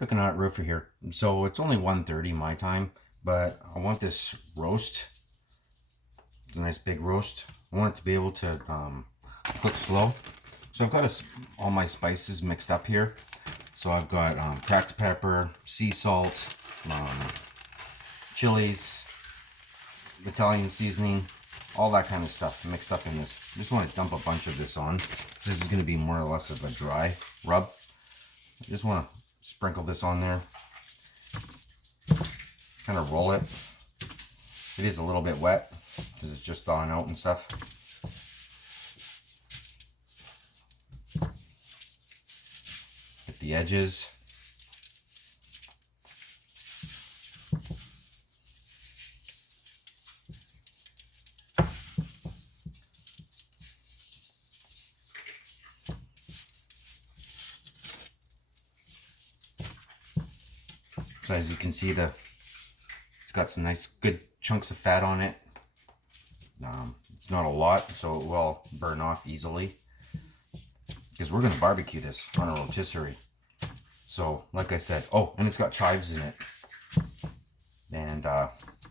Cooking hot roofer here. So it's only 1:30 my time, but I want this roast. It's a nice big roast. I want it to be able to cook slow. So I've got all my spices mixed up here. So I've got cracked pepper, sea salt, chilies, Italian seasoning, all that kind of stuff mixed up in this. I just want to dump a bunch of this on. This is going to be more or less of a dry rub. I just want to sprinkle this on there. Kind of roll it. It is a little bit wet because it's just thawing out and stuff. Hit the edges. So as you can see, it's got some nice good chunks of fat on it. It's not a lot, so it will burn off easily because we're going to barbecue this on a rotisserie. So like I said, oh, and it's got chives in it. And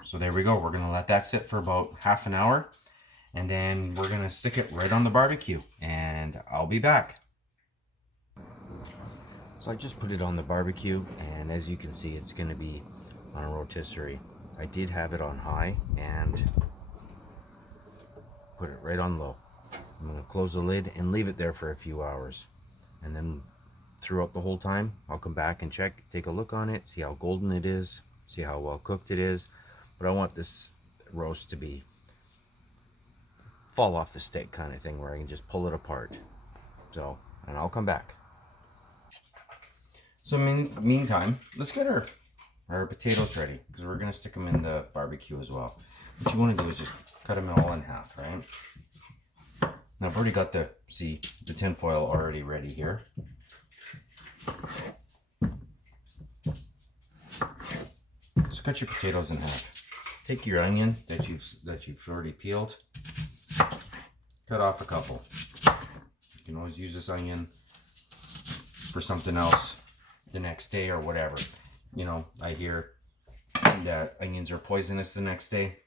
so there we go. We're going to let that sit for about half an hour, and then we're going to stick it right on the barbecue, and I'll be back. So I just put it on the barbecue, and as you can see, it's going to be on a rotisserie. I did have it on high and put it right on low. I'm going to close the lid and leave it there for a few hours. And then throughout the whole time, I'll come back and check, take a look on it, see how golden it is, see how well cooked it is. But I want this roast to be fall off the stick kind of thing where I can just pull it apart. So, and I'll come back. So meantime, let's get our potatoes ready, because we're going to stick them in the barbecue as well. What you want to do is just cut them all in half, right? Now I've already got the tin foil already ready here. Just cut your potatoes in half. Take your onion that you've already peeled. Cut off a couple. You can always use this onion for something else the next day or whatever. You know, I hear that onions are poisonous the next day.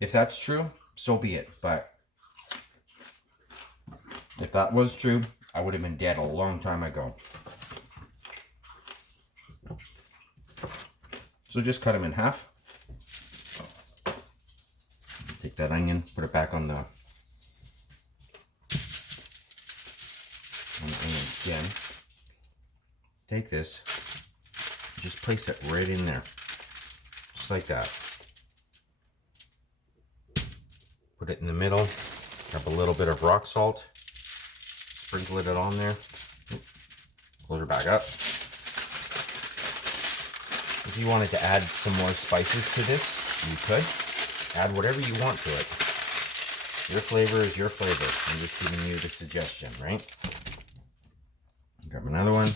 If that's true, so be it. But if that was true, I would have been dead a long time ago. So just cut them in half. Take that onion, put it back on the onion skin. Take this, just place it right in there, just like that. Put it in the middle, have a little bit of rock salt, sprinkle it on there. Close her back up. If you wanted to add some more spices to this, you could. Add whatever you want to it. Your flavor is your flavor. I'm just giving you the suggestion, right? Grab another one.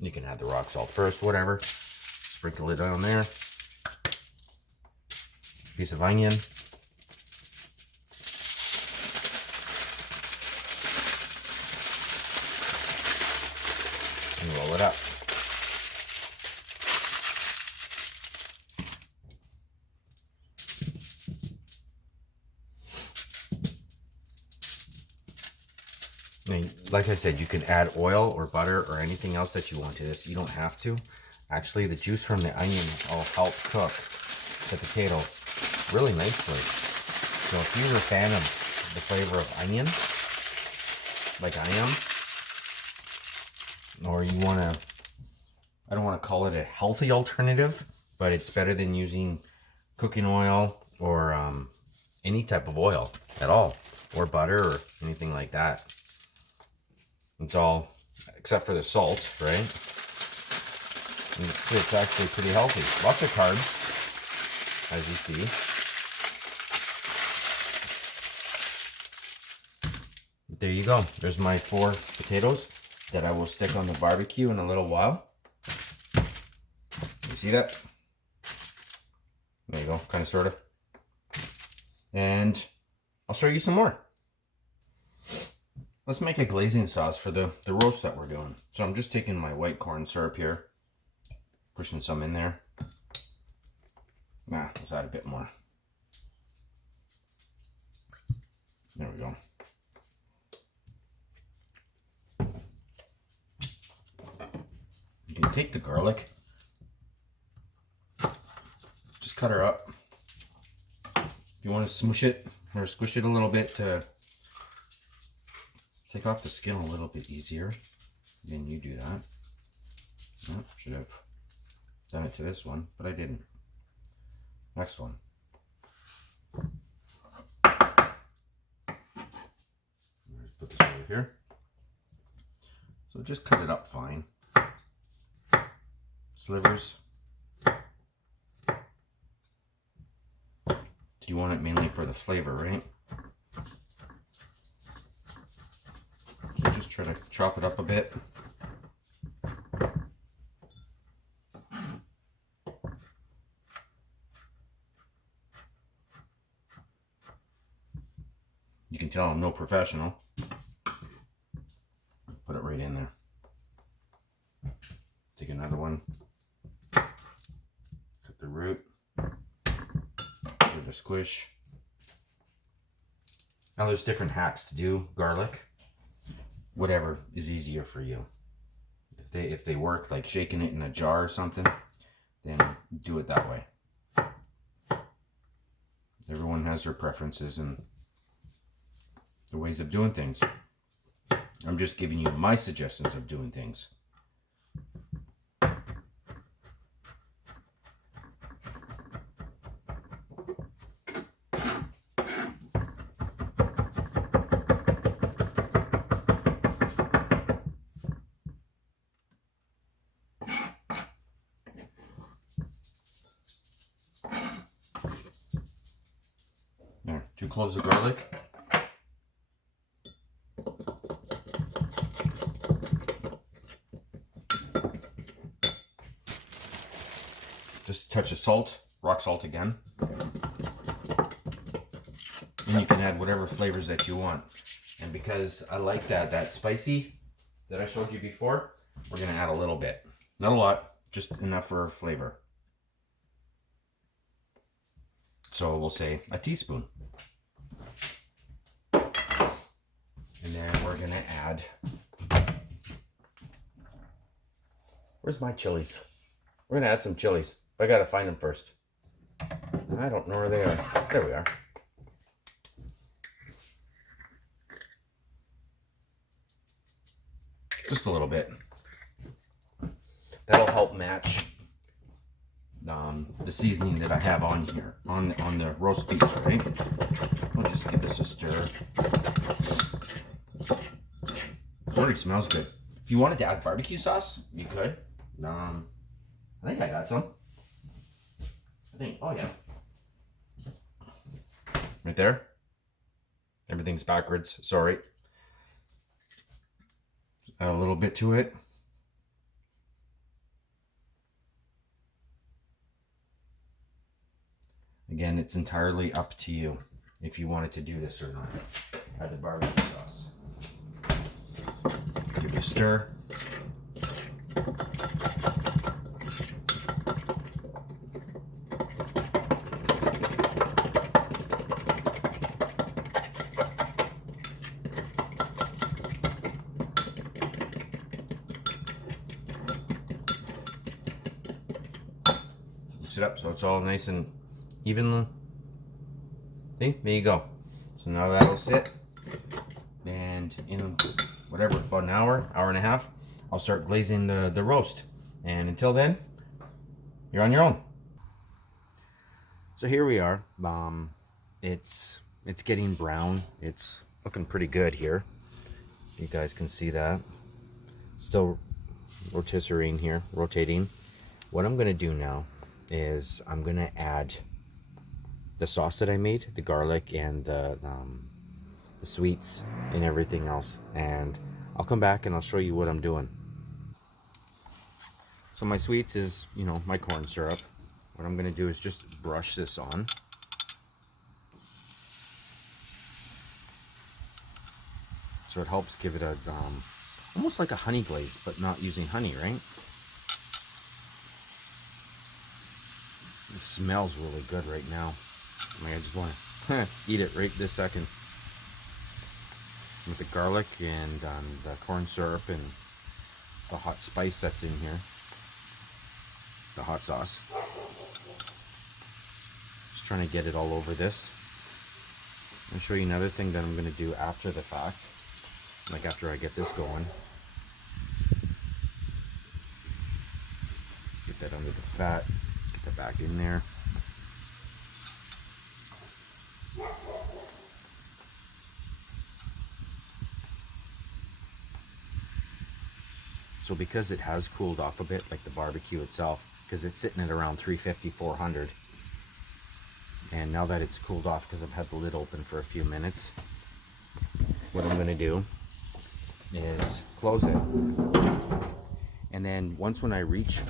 You can add the rock salt first, whatever. Sprinkle it on there. Piece of onion. And roll it up. And like I said, you can add oil or butter or anything else that you want to this. You don't have to. Actually, the juice from the onion will help cook the potato really nicely. So if you're a fan of the flavor of onion, like I am, or you want to, I don't want to call it a healthy alternative, but it's better than using cooking oil or any type of oil at all, or butter or anything like that. It's all, except for the salt, right? And it's actually pretty healthy. Lots of carbs, as you see. But there you go. There's my 4 potatoes that I will stick on the barbecue in a little while. You see that? There you go, kind of, sort of. And I'll show you some more. let's make a glazing sauce for the roast that we're doing. So I'm just taking my white corn syrup here, pushing some in there. Let's add a bit more. There we go. You can take the garlic, just cut her up. If you want to smush it or squish it a little bit to take off the skin a little bit easier, then you do that. Oh, should have done it to this one, but I didn't. Next one. Let's put this over here. So just cut it up fine. Slivers. You want it mainly for the flavor, right? So just try to chop it up a bit. You can tell I'm no professional. Put it right in there. Take another one. Cut the root. Give it a squish. Now there's different hacks to do garlic. Whatever is easier for you. If they work, like shaking it in a jar or something, then do it that way. Everyone has their preferences and their ways of doing things. I'm just giving you my suggestions of doing things. There, 2 cloves of garlic. Just a touch of salt, rock salt again. And you can add whatever flavors that you want. And because I like that spicy that I showed you before, we're gonna add a little bit. Not a lot, just enough for flavor. So we'll say a teaspoon. And then we're gonna add, where's my chilies? We're gonna add some chilies. I gotta find them first. I don't know where they are. There we are. Just a little bit. That'll help match the seasoning that I have on here, on the roast beef, right? We'll just give this a stir. Already smells good. If you wanted to add barbecue sauce, you could. I think I got some. Oh yeah. Right there. Everything's backwards, sorry. Add a little bit to it. Again, it's entirely up to you if you wanted to do this or not. Add the barbecue sauce. Give it a stir. Mix it up so it's all nice and even. See, there you go. So now that'll sit, and in whatever, about an hour, hour and a half, I'll start glazing the roast. And until then, you're on your own. So here we are. It's getting brown. It's looking pretty good here. You guys can see that. Still rotisserie here, rotating. What I'm gonna do now is I'm gonna add the sauce that I made, the garlic and the sweets and everything else, and I'll come back and I'll show you what I'm doing. So my sweets is, my corn syrup. What I'm going to do is just brush this on. so it helps give it a almost like a honey glaze, but not using honey, right? It smells really good right now. I just want to eat it right this second. With the garlic and the corn syrup and the hot spice that's in here, the hot sauce. Just trying to get it all over this. I'll show you another thing that I'm going to do after the fact, like after I get this going. Get that under the fat, get that back in there. So because it has cooled off a bit, like the barbecue itself, because it's sitting at around 350, 400, and now that it's cooled off because I've had the lid open for a few minutes, what I'm going to do is close it. And then once when I reach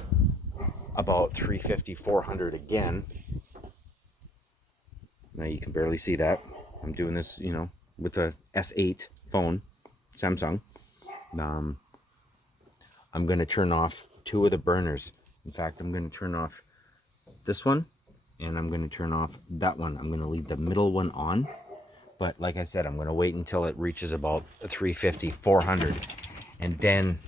about 350, 400 again, now you can barely see that. I'm doing this, you know, with a S8 phone, Samsung. I'm going to turn off 2 of the burners. In fact, I'm going to turn off this one, and I'm going to turn off that one. I'm going to leave the middle one on. But like I said, I'm going to wait until it reaches about 350, 400. And then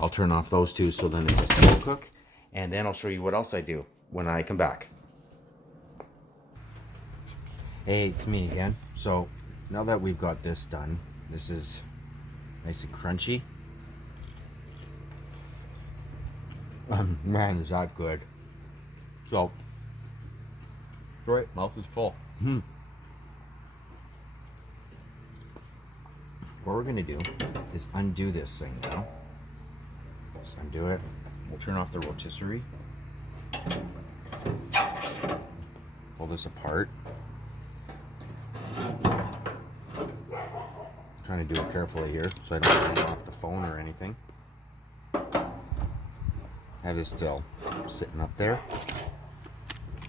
I'll turn off those 2, so then it's a slow cook. And then I'll show you what else I do when I come back. Hey, it's me again. So now that we've got this done, this is nice and crunchy. Man, is that good. So, right, mouth is full. What we're gonna do is undo this thing now. Just undo it. We'll turn off the rotisserie. Pull this apart. Trying to do it carefully here so I don't turn off the phone or anything. Have this still sitting up there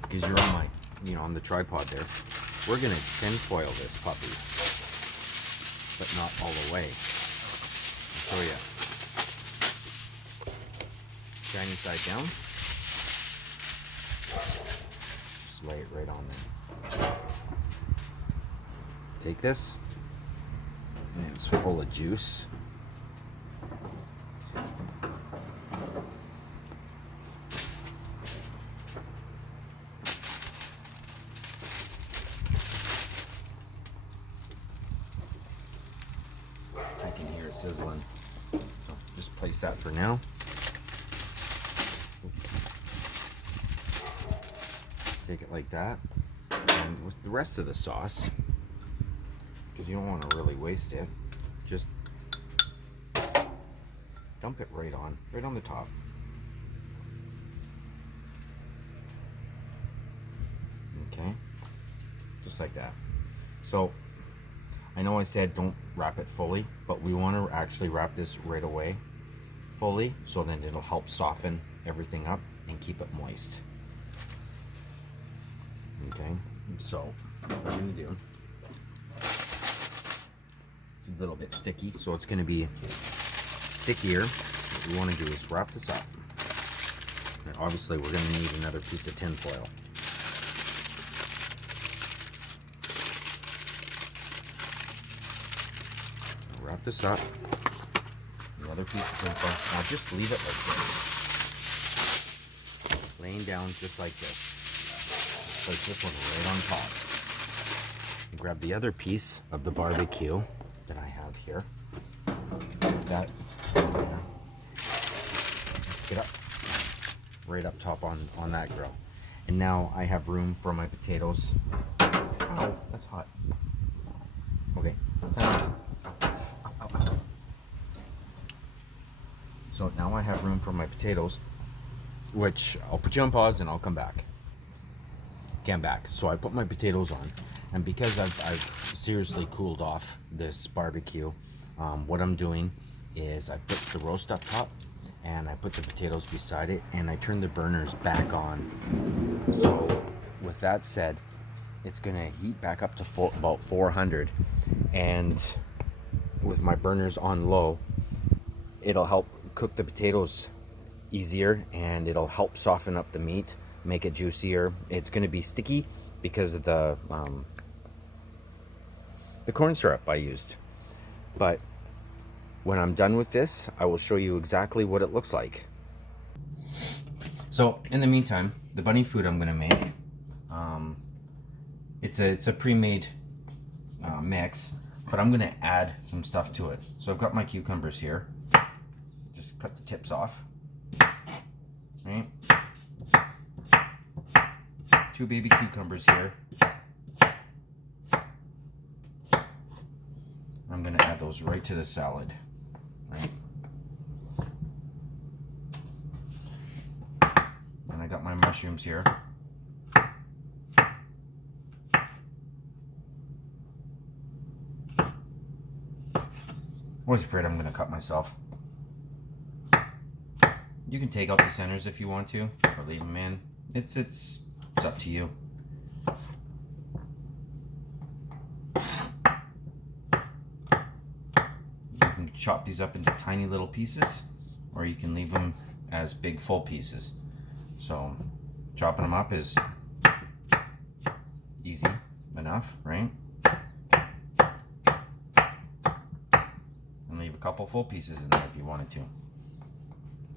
because you're on my, you know, on the tripod there. We're gonna tinfoil this puppy, but not all the way. I'll show you. Shiny side down. Just lay it right on there. Take this, and it's full of juice. I can hear it sizzling. So just place that for now. Take it like that. And with the rest of the sauce, because you don't want to really waste it, just dump it right on the top. Okay, just like that. So I know I said don't wrap it fully, but we want to actually wrap this right away fully, so then it'll help soften everything up and keep it moist. Okay, so what we're going to do, it's a little bit sticky, so it's going to be stickier. What we want to do is wrap this up. And obviously we're going to need another piece of tin foil. Wrap this up. Another piece of tin foil. Now just leave it like this. Laying down just like this. Place this one right on top. Grab the other piece of the barbecue that I have here. That get up right up top on that grill. And now I have room for my potatoes. Ow, that's hot. Okay. So now I have room for my potatoes, which I'll put you on pause and I'll come back. Came back. So I put my potatoes on, and because I've seriously cooled off this barbecue, what I'm doing is I put the roast up top and I put the potatoes beside it, and I turn the burners back on. So with that said, it's gonna heat back up to about 400, and with my burners on low, it'll help cook the potatoes easier, and it'll help soften up the meat, make it juicier. It's going to be sticky because of the corn syrup I used. But when I'm done with this, I will show you exactly what it looks like. So in the meantime, the bunny food I'm going to make, it's a pre-made mix, but I'm going to add some stuff to it. So I've got my cucumbers here. Just cut the tips off. Right. 2 baby cucumbers here. I'm going to add those right to the salad. Right. And I got my mushrooms here. Always afraid I'm going to cut myself. You can take out the centers if you want to, or leave them in. It's up to you. You can chop these up into tiny little pieces, or you can leave them as big full pieces. So chopping them up is easy enough, right? And leave a couple full pieces in there if you wanted to.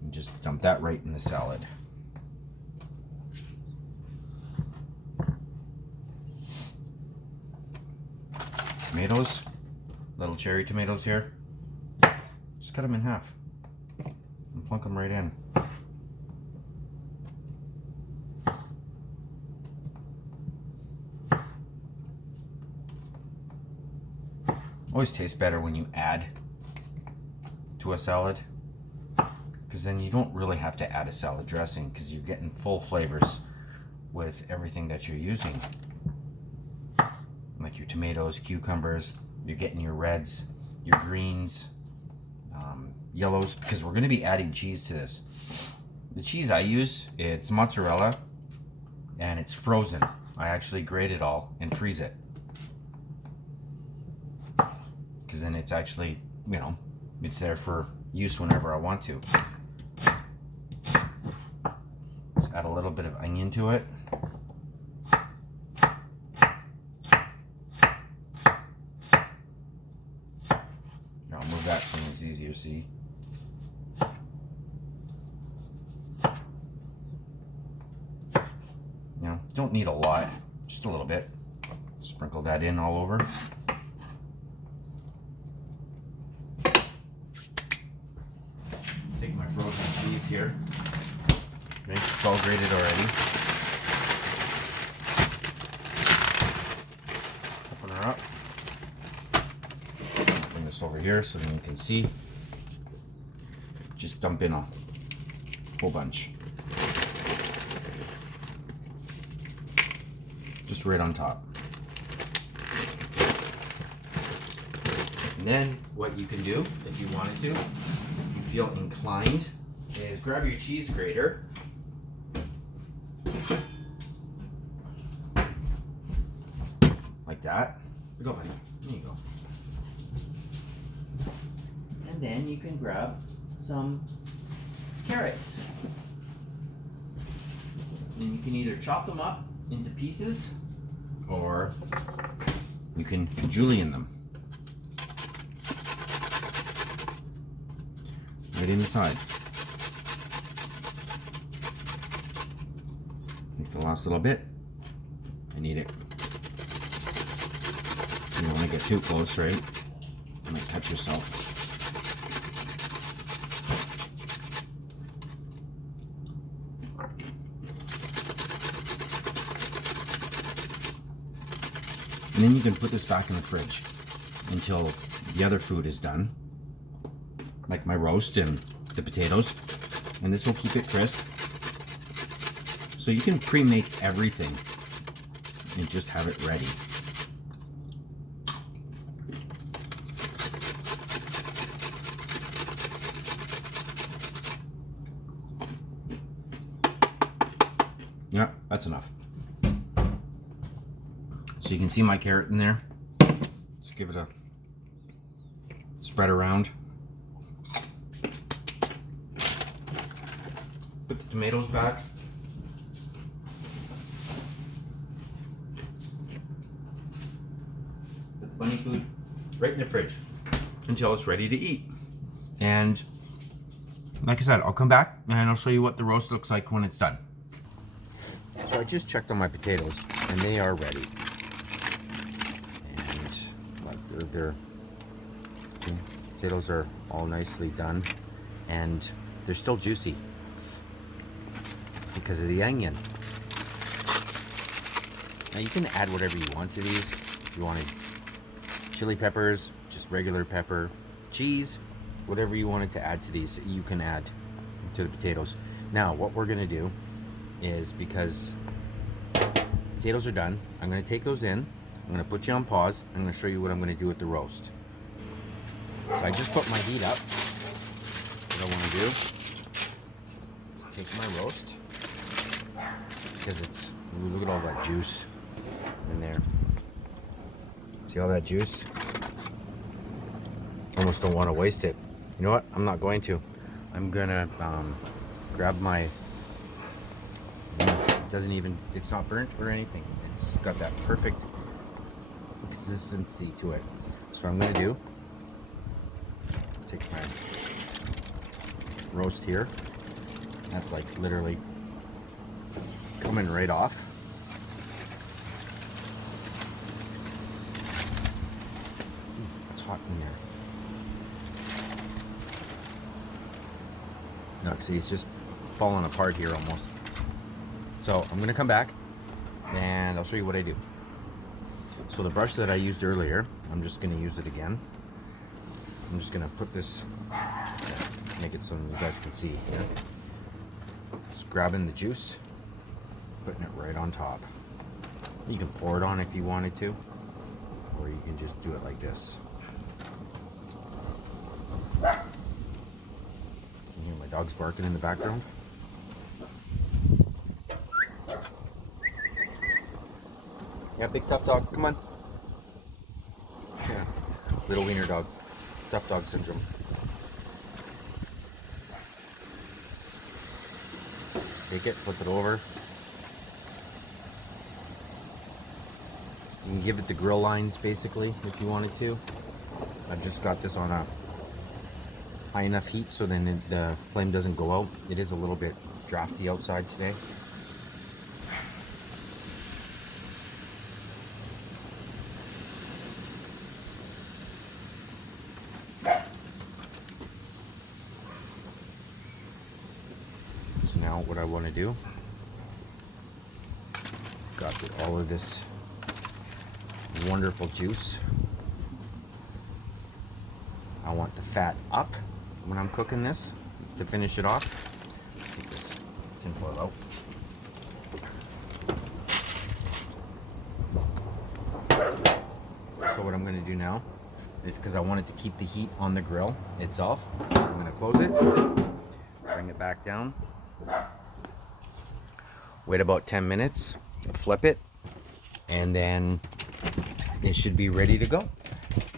And just dump that right in the salad. Tomatoes, little cherry tomatoes here. Just cut them in half and plunk them right in. Always tastes better when you add to a salad, because then you don't really have to add a salad dressing, because you're getting full flavors with everything that you're using. Like your tomatoes, cucumbers, you're getting your reds, your greens, yellows, because we're going to be adding cheese to this. The cheese I use, it's mozzarella, and it's frozen. I actually grate it all and freeze it, because then it's actually, you know, it's there for use whenever I want to. Just add a little bit of onion to it. I'll move that so it's easier to see. You know, don't need a lot, just a little bit. Sprinkle that in all over. Take my frozen cheese here. Okay, it's all grated already. Open her up. Bring this over here so then you can see. Just dump in a whole bunch. Just right on top. And then what you can do, if you wanted to, if you feel inclined, is grab your cheese grater. Like that. Go ahead. There you go. And then you can grab some carrots. And you can either chop them up into pieces, or you can julienne them. Right inside. Take the last little bit and eat it. You don't want to get too close, right? You might cut yourself. And then you can put this back in the fridge until the other food is done, like my roast and the potatoes, and this will keep it crisp. So you can pre-make everything and just have it ready. Yeah, that's enough. So you can see my carrot in there. Let's give it a spread around. Put the tomatoes back. Put the bunny food right in the fridge until it's ready to eat. And like I said, I'll come back and I'll show you what the roast looks like when it's done. So I just checked on my potatoes and they are ready. And they're potatoes are all nicely done and they're still juicy because of the onion. Now you can add whatever you want to these. If you wanted chili peppers, just regular pepper, cheese, whatever you wanted to add to these, you can add to the potatoes. Now what we're gonna do is, because potatoes are done, I'm gonna take those in, I'm gonna put you on pause, I'm gonna show you what I'm gonna do with the roast. So I just put my heat up. What I wanna do is take my roast, because it's, look at all that juice in there. See all that juice? Almost don't want to waste it. You know what? I'm not going to. I'm gonna grab my, it doesn't even, it's not burnt or anything. It's got that perfect consistency to it. So what I'm gonna do, take my roast here. That's like literally coming right off. It's hot in there. No, see, it's just falling apart here almost. So I'm gonna come back and I'll show you what I do. So the brush that I used earlier, I'm just gonna use it again. I'm just gonna put this, make it so you guys can see here. Just grabbing the juice, putting it right on top. You can pour it on if you wanted to, or you can just do it like this. You hear my dogs barking in the background? Yeah, big tough dog, come on. Yeah, little wiener dog, tough dog syndrome. Take it, flip it over. You can give it the grill lines basically if you wanted to. I've just got this on a high enough heat so then the flame doesn't go out. It is a little bit drafty outside today. So now what I want to do, got all of this wonderful juice. I want the fat up when I'm cooking this to finish it off. Take this tin foil out. So what I'm going to do now is, because I wanted to keep the heat on the grill itself, I'm going to close it, bring it back down, wait about 10 minutes, flip it, and then it should be ready to go.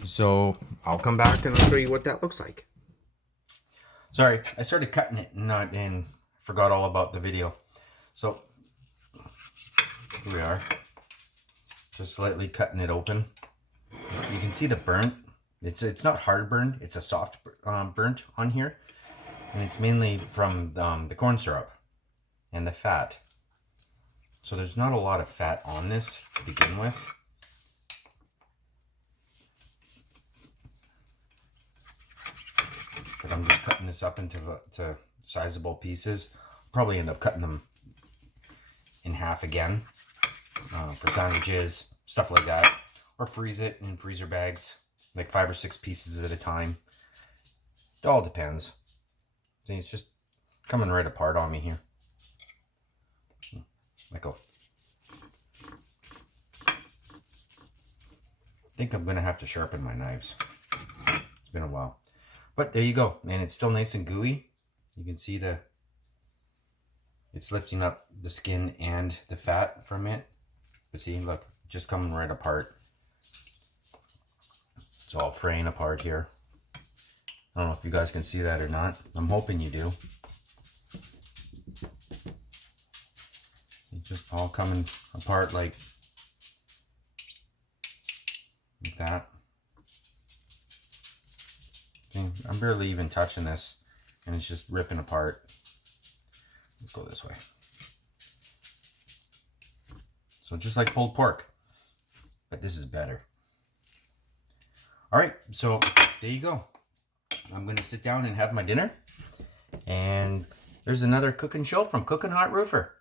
So I'll come back and I'll show you what that looks like. Sorry, I started cutting it and forgot all about the video. So here we are, just slightly cutting it open. You can see the burnt. It's not hard burned, it's a soft burnt on here, and it's mainly from the corn syrup and the fat. So there's not a lot of fat on this to begin with. But I'm just cutting this up into sizable pieces. Probably end up cutting them in half again for sandwiches, stuff like that. Or freeze it in freezer bags, like 5 or 6 pieces at a time. It all depends. See, it's just coming right apart on me here. Let go. I think I'm going to have to sharpen my knives. It's been a while. But there you go. And it's still nice and gooey. You can see it's lifting up the skin and the fat from it. But see, look, just coming right apart. It's all fraying apart here. I don't know if you guys can see that or not. I'm hoping you do. It's just all coming apart like that. Okay, I'm barely even touching this, and it's just ripping apart. Let's go this way. So just like pulled pork, but this is better. All right, so there you go. I'm gonna sit down and have my dinner. And there's another cooking show from Cooking Hot Roofer.